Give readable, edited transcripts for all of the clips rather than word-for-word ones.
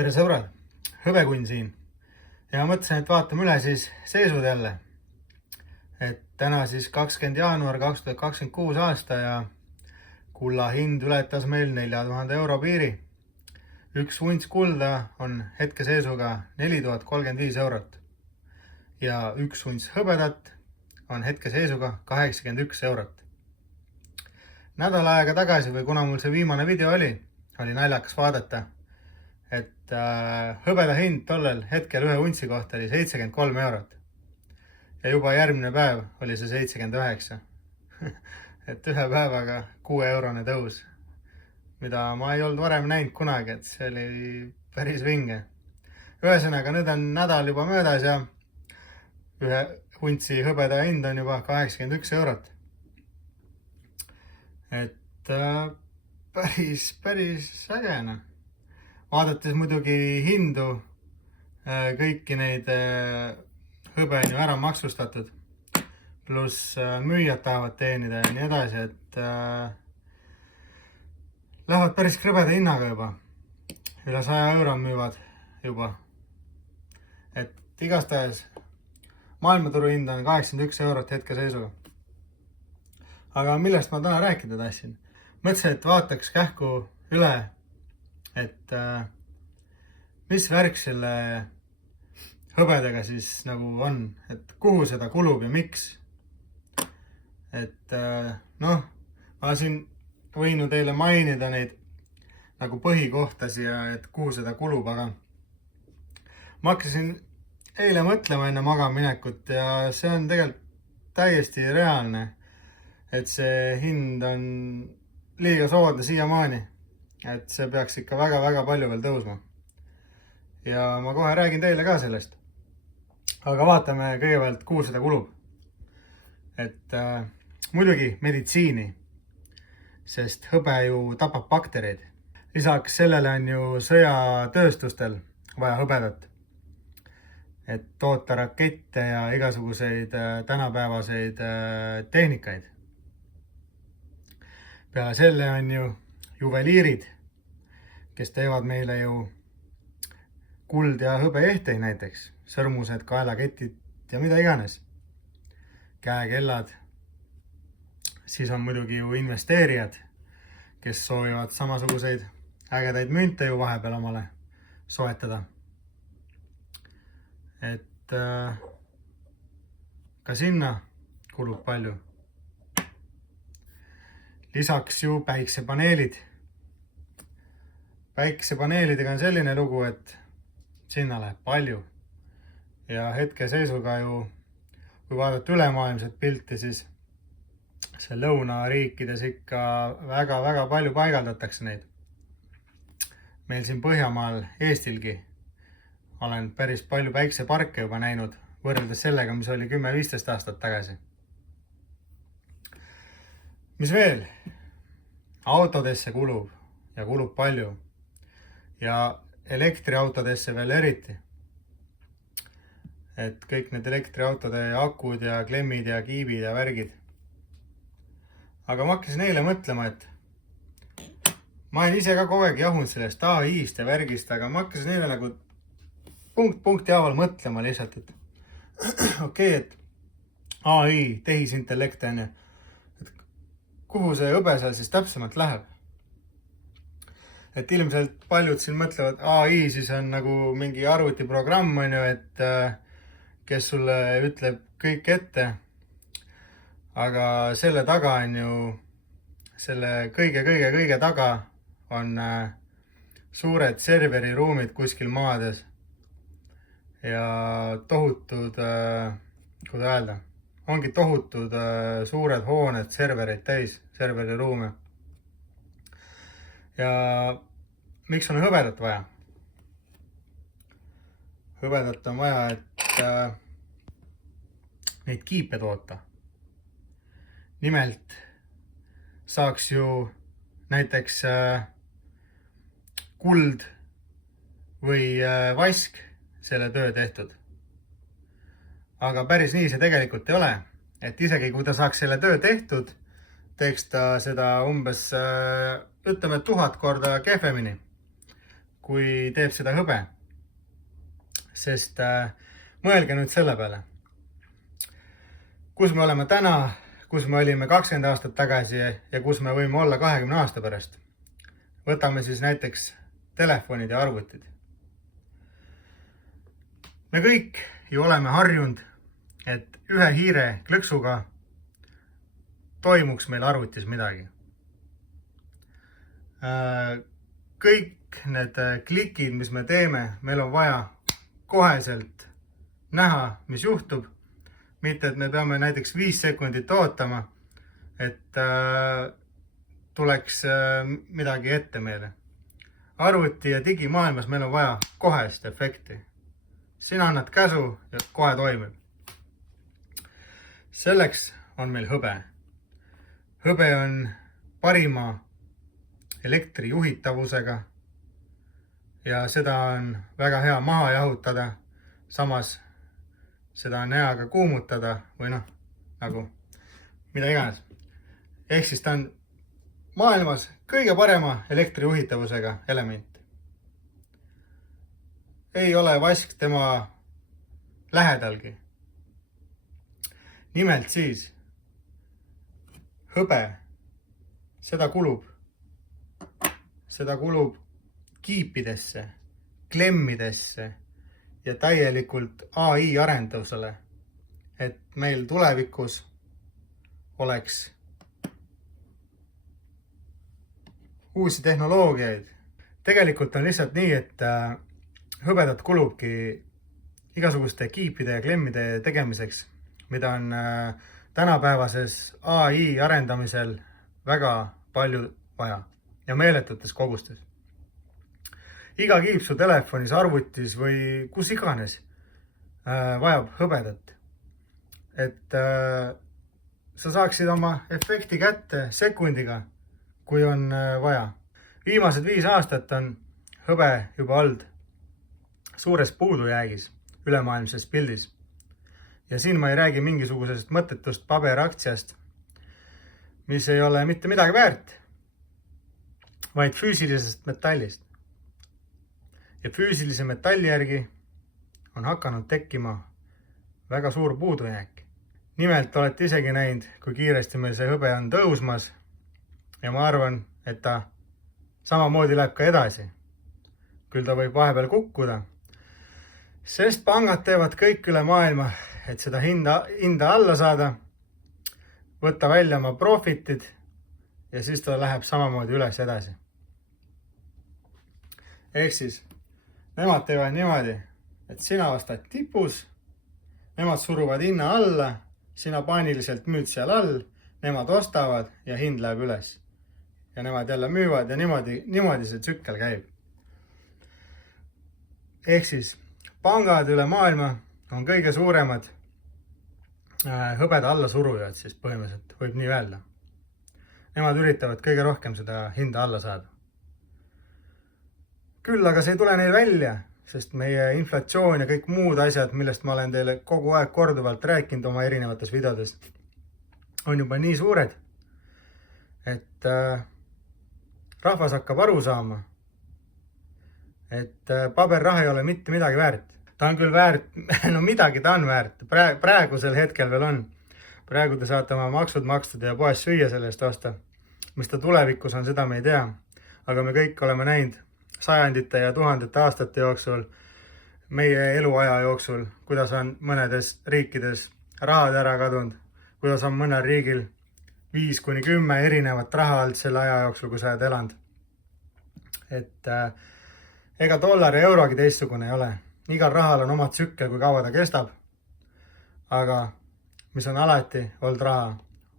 Tere sõbrad, Hõbekunn siin ja mõtlesin, et vaatame üle siis seisud jälle. Et täna siis 20. jaanuar 2026 aasta ja kulla hind ületas meil 4000 euro piiri. Üks unts kulda on hetkeseisuga 4035 eurot ja üks unts hõbedat on hetkeseisuga 81 eurot. Nädal aega tagasi või kuna mul see viimane video oli naljakas vaadata, et hõbeda hind tollel hetkel ühe untsi kohta oli 73 eurot. Ja juba järgmine päev oli see 79. Et ühe päevaga 6-eurone tõus, mida ma ei olnud varem näinud kunagi, et see oli päris vinge. Ühesõnaga, nüüd on nädal juba möödas ja ühe untsi hõbeda hind on juba 81 eurot. Et päris ägena. Vaadates muidugi hindu, kõiki neid hõbe on ju ära maksustatud, pluss müüjad tahavad teenida ja nii edasi, et lähevad päris krõbeda hinnaga juba. Üle 100 euro müüvad juba. Et igastahes maailmaturu hind on 81 eurot hetkeseisuga. Aga millest ma täna rääkida tahtsin? Mõtlesin, et vaataks kähku üle, et mis värk selle hõbedaga siis nagu on, et kuhu seda kulub ja miks. Et ma siin võin teile mainida neid nagu põhikohtasi ja et kuhu seda kulub, aga ma hakkasin eile mõtlema enne magamaminekut ja see on tegelikult täiesti reaalne, et see hind on liiga soodne siiamaani. Et see peaks ikka väga palju veel tõusma. Ja ma kohe räägin teile ka sellest. Aga vaatame kõigepealt, kuhu seda kulub. Et muidugi meditsiini, sest hõbe ju tapab baktereid. Lisaks sellele on ju sõjatööstustel vaja hõbedat, et toota rakette ja igasuguseid tänapäevaseid tehnikaid. Peale selle on ju juveliirid, kes teevad meile ju kuld- ja hõbeehteid näiteks, sõrmused, kaelaketid ja mida iganes, käekellad. Siis on muidugi ju investeerijad, kes soovivad samasuguseid ägedaid münte ju vahepeal omale soetada. Et ka sinna kulub palju. Lisaks ju päiksepaneelid. Päiksepaneelidega on selline lugu, et sinna läheb palju. Ja hetkeseisuga ju, kui vaadata ülemaailmset pilti, siis see lõunariikides ikka väga palju paigaldatakse neid. Meil siin Põhjamaal, Eestilgi, olen päris palju päikseparke juba näinud, võrreldes sellega, mis oli 10-15 aastat tagasi. Mis veel? Autodesse kulub ja kulub palju. Ja elektriautodesse veel eriti. Et kõik need elektriautode akud ja klemmid ja kiibid ja värgid. Aga ma hakkasin eile mõtlema, et ma olen ise ka kogu aeg jahunud sellest AI-st ja värgist, aga ma hakkasin eile nagu punkti haaval mõtlema lihtsalt, et okei, et AI, tehisintellekt on ju. Kuhu see hõbe seal siis täpsemalt läheb? Et ilmselt paljud siin mõtlevad, AI siis on nagu mingi arvutiprogramm, on ju, et kes sulle ütleb kõik ette. Aga selle taga on ju, selle kõige taga on suured serveriruumid kuskil maades. Ja tohutud, kuidas öelda, ongi tohutud suured hooned, servereid täis, serveriruume. Ja miks on hõbedat vaja? Hõbedat on vaja, et neid kiipe toota. Nimelt saaks ju näiteks kuld või vask selle töö tehtud. Aga päris nii see tegelikult ei ole, et isegi kui ta saaks selle töö tehtud, teeks ta seda umbes, ütleme 1000 korda kehvemini kui teeb seda hõbe. Sest mõelge nüüd selle peale, kus me oleme täna, kus me olime 20 aastat tagasi ja kus me võime olla 20 aasta pärast. Võtame siis näiteks telefonid ja arvutid. Me kõik ju oleme harjunud, et ühe hiire klõksuga toimuks meil arvutis midagi. Kõik need klikid, mis me teeme, meil on vaja koheselt näha, mis juhtub. Mitte, et me peame näiteks 5 sekundit ootama, et tuleks midagi ette meile. Arvuti ja digimaailmas meil on vaja kohest efekti. Sina annad käsu ja kohe toimib. Selleks on meil hõbe. Hõbe on parima elektrijuhitavusega ja seda on väga hea maha jahutada. Samas seda on hea ka kuumutada või nagu mida iganes. Ehk siis ta on maailmas kõige parema elektrijuhitavusega element. Ei ole vask tema lähedalgi. Nimelt siis hõbe, seda kulub kiipidesse, klemmidesse ja täielikult AI arendusele, et meil tulevikus oleks uusi tehnoloogiaid. Tegelikult on lihtsalt nii, et hõbedat kulubki igasuguste kiipide ja klemmide tegemiseks, mida on tänapäevases AI arendamisel väga palju vaja ja meeletutes kogustes. Iga kiip su telefonis, arvutis või kus iganes vajab hõbedat. Et sa saaksid oma efekti kätte sekundiga, kui on vaja. Viimased 5 aastat on hõbe juba olnud suures puudujäägis ülemaailmses pildis. Ja siin ma ei räägi mingisugusest mõttetust paberaktsiast, mis ei ole mitte midagi väärt, vaid füüsilisest metallist. Ja füüsilise metalli järgi on hakanud tekkima väga suur puudujääk. Nimelt olete isegi näinud, kui kiiresti meil see hõbe on tõusmas ja ma arvan, et ta samamoodi läheb ka edasi. Küll ta võib vahepeal kukkuda, sest pangad teevad kõik üle maailma, et seda hinda alla saada, võtta välja oma profitid ja siis ta läheb samamoodi üles edasi. Ehk siis nemad teevad niimoodi, et sina ostad tipus, nemad suruvad hinna alla, sina paaniliselt müüd seal all, nemad ostavad ja hind läheb üles. Ja nemad jälle müüvad ja niimoodi see tsükkel käib. Ehk siis pangad üle maailma on kõige suuremad hõbeda alla surujad, siis põhimõtteliselt võib nii öelda. Nemad üritavad kõige rohkem seda hinda alla saada. Küll aga see ei tule neil välja, sest meie inflatsioon ja kõik muud asjad, millest ma olen teile kogu aeg korduvalt rääkinud oma erinevates videodes, on juba nii suured, et rahvas hakkab aru saama, et paberraha ei ole mitte midagi väärt. Ta on küll väärt, midagi ta on väärt, praegusel hetkel veel on. Praegu te saate oma maksud makstud ja poes süüa sellest osta. Mis ta tulevikus on, seda me ei tea. Aga me kõik oleme näinud sajandite ja tuhandete aastate jooksul, meie eluaja jooksul, kuidas on mõnedes riikides rahad ära kadunud, kuidas on mõnel riigil 5-10 erinevat raha olnud selle aja jooksul, kui sa oled elanud. Et ega dollar ja eurogi teistsugune ei ole. Igal rahal on oma tsükkel, kui kaua ta kestab. Aga mis on alati olnud raha,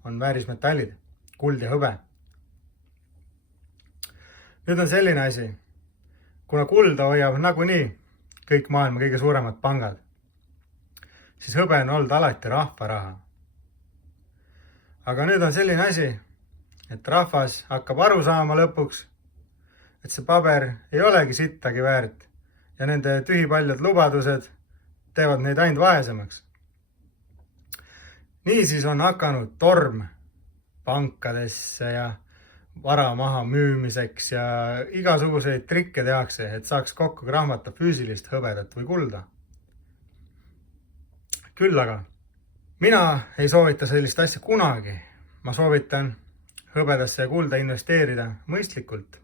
on väärismetallid, kuld ja hõbe. Nüüd on selline asi. Kuna kulda hoiab nagunii kõik maailma kõige suuremad pangad, siis hõbe on olnud alati rahva raha. Aga nüüd on selline asi, et rahvas hakkab aru saama lõpuks, et see paber ei olegi sittagi väärt ja nende tühipaljad lubadused teevad neid ainult vaesemaks. Niisiis on hakanud torm pankadesse ja vara maha müümiseks ja igasuguseid trikke tehakse, et saaks kokku krahmata füüsilist hõbedat või kulda. Küll aga mina ei soovita sellist asja kunagi. Ma soovitan hõbedasse ja kulda investeerida mõistlikult.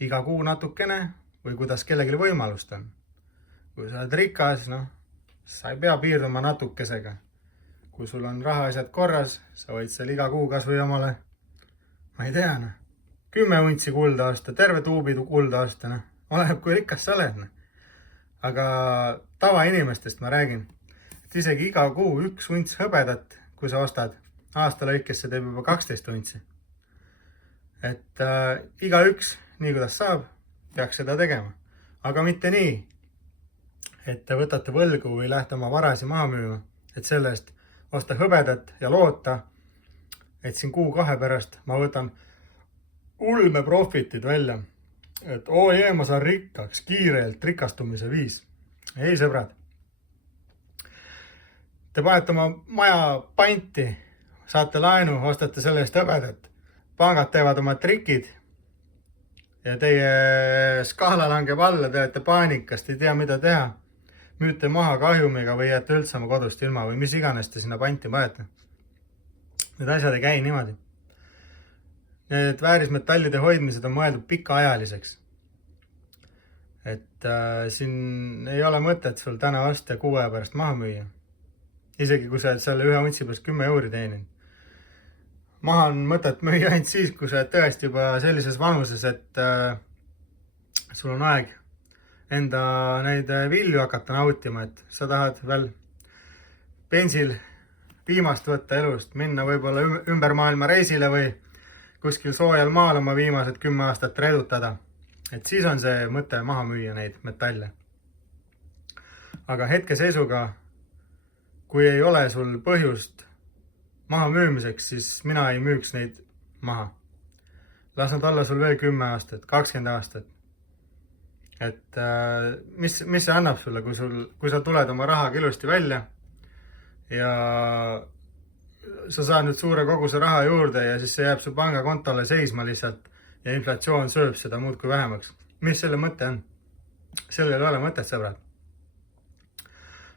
Iga kuu natukene või kuidas kellelgi võimalust on. Kui sa oled rikas, sa ei pea piirduma natukesega. Kui sul on rahaasjad korras, sa võid seal iga kuu kas või omale, ma ei tea, 10 untsi kulda osta, terve tuubi kulda osta, oleneb kui rikas sa oled. Aga tavainimestest ma räägin, et isegi iga kuu 1 unts hõbedat, kui sa ostad, aasta lõikes see teeb juba 12 untsi. Et igaüks, nii kuidas saab, peaks seda tegema. Aga mitte nii, et te võtate võlgu või lähete oma varasi maha müüma, et selle eest osta hõbedat ja loota, et siin kuu-kahe pärast ma võtan ulme profitid välja. Et ma saan rikkaks, kiirelt rikastumise viis. Ei, sõbrad. Te panete oma maja panti, saate laenu, ostate selle eest hõbedat. Pangad teevad oma trikid ja teie skaala langeb alla, te olete paanikast, ei tea mida teha. Müüte maha kahjumiga või jääte üldse oma kodust ilma või mis iganes te sinna panti panete. Need asjad ei käi niimoodi. Need väärismetallide hoidmised on mõeldud pikaajaliseks. Et siin ei ole mõtet sul täna osta 6 aja pärast maha müüa. Isegi kui sa oled selle 1 untsi pärast 10 euri teeninud. Maha on mõtet müüa ainult siis, kui sa oled tõesti juba sellises vanuses, et sul on aeg enda neid vilju hakata nautima, et sa tahad veel pensil viimast võtta elust, minna võib-olla ümber maailma reisile või kuskil soojal maal oma viimased 10 aastat redutada. Et siis on see mõte maha müüa neid metalle. Aga hetkeseisuga, kui ei ole sul põhjust maha müümiseks, siis mina ei müüks neid maha. Las nad olla sul veel 10 aastat, 20 aastat. Et mis see annab sulle, kui sa tuled oma rahaga ilusti välja ja sa saad nüüd suure koguse raha juurde ja siis see jääb su pangakontole seisma lihtsalt ja inflatsioon sööb seda muudkui vähemaks. Mis selle mõte on? Sellel ei ole mõtet, sõbrad.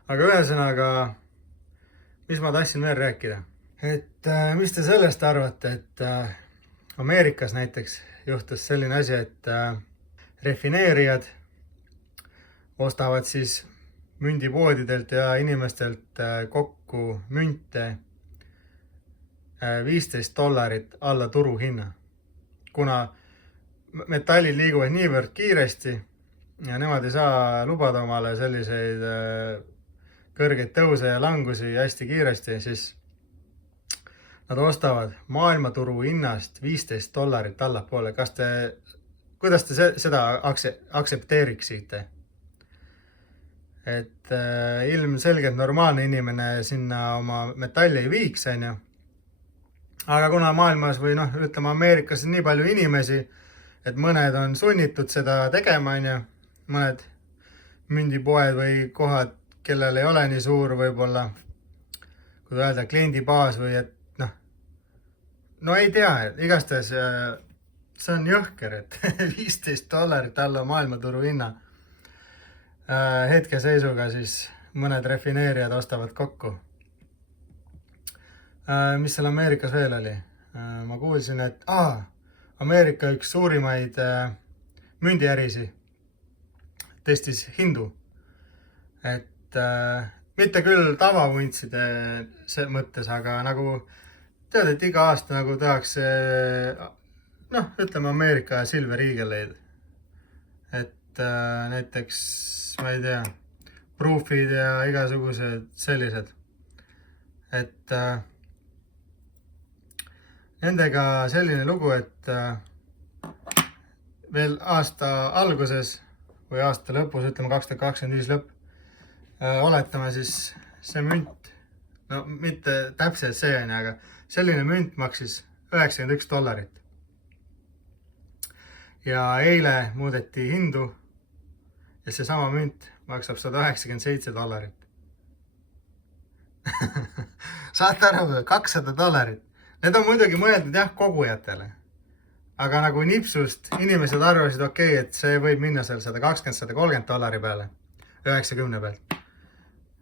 Aga ühesõnaga, mis ma tahtsin veel rääkida? Et mis te sellest arvate, et Ameerikas näiteks juhtus selline asi, et refineerijad ostavad siis mündipoodidelt ja inimestelt kokku münte $15 alla turuhinna. Kuna metallid liiguvad niivõrd kiiresti ja nemad ei saa lubada omale selliseid kõrgeid tõuse ja langusi hästi kiiresti, siis nad ostavad maailmaturu hinnast $15 allapoole. Kuidas te seda aktsepteeriksite? Et ilmselgelt normaalne inimene sinna oma metalli ei viiks, on ju. Aga kuna maailmas või ütleme Ameerikas on nii palju inimesi, et mõned on sunnitud seda tegema, on ju. Mõned mündipoed või kohad, kellel ei ole nii suur võib-olla, kui öelda, kliendibaas või et no ei tea, igastahes see on jõhker, et $15 alla maailmaturu hinna. Hetkeseisuga siis mõned refineerijad ostavad kokku. Mis seal Ameerikas veel oli? Ma kuulsin, et Ameerika üks suurimaid mündiärisi tõstis hindu. Et mitte küll tavavuntside mõttes, aga nagu tead, et iga aasta nagu tehakse, ütleme Ameerika Silver Eagle'id. Et näiteks, ma ei tea, proofid ja igasugused sellised. Et nendega selline lugu, et veel aasta alguses või aasta lõpus, ütleme 2025 lõpp, oletame siis see münt, no mitte täpselt see on, aga selline münt maksis $91. Ja eile muudeti hindu ja see sama münt maksab $197. Saate aru, $200. Need on muidugi mõeldud jah kogujatele. aga nagu nipsust inimesed arvasid okei, et see võib minna seal $120–130 peale, 90 pealt.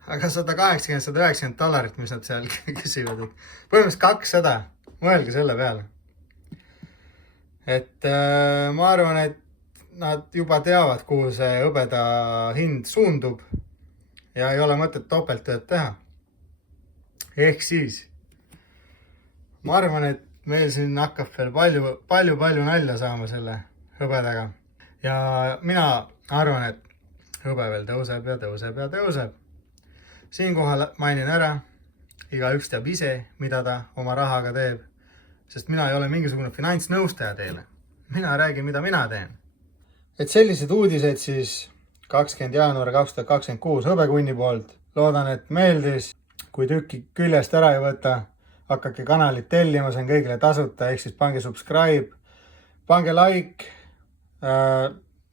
Aga $180–190, mis nad seal küsivad, et põhimõtteliselt 200, mõelge selle peale. Et ma arvan, et nad juba teavad, kuhu see hõbeda hind suundub ja ei ole mõtet topelttööd teha. Ehk siis, ma arvan, et meil siin hakkab veel palju nalja saama selle hõbedaga. Ja mina arvan, et hõbe veel tõuseb ja tõuseb ja tõuseb. Siinkohal mainin ära, igaüks teab ise, mida ta oma rahaga teeb, sest mina ei ole mingisugune finantsnõustaja teile. Mina räägin, mida mina teen. Et sellised uudised siis 20. jaanuar 2026 hõbekunni poolt. Loodan, et meeldis. Kui tükki küljest ära ei võta, hakake kanalit tellima, see on kõigile tasuta, ehk siis pange subscribe, pange like,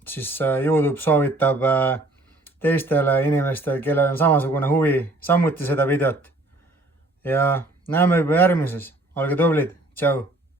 siis YouTube soovitab teistele inimestele, kellel on samasugune huvi, samuti seda videot. Ja näeme juba järgmises. Olge tublid. Tšau!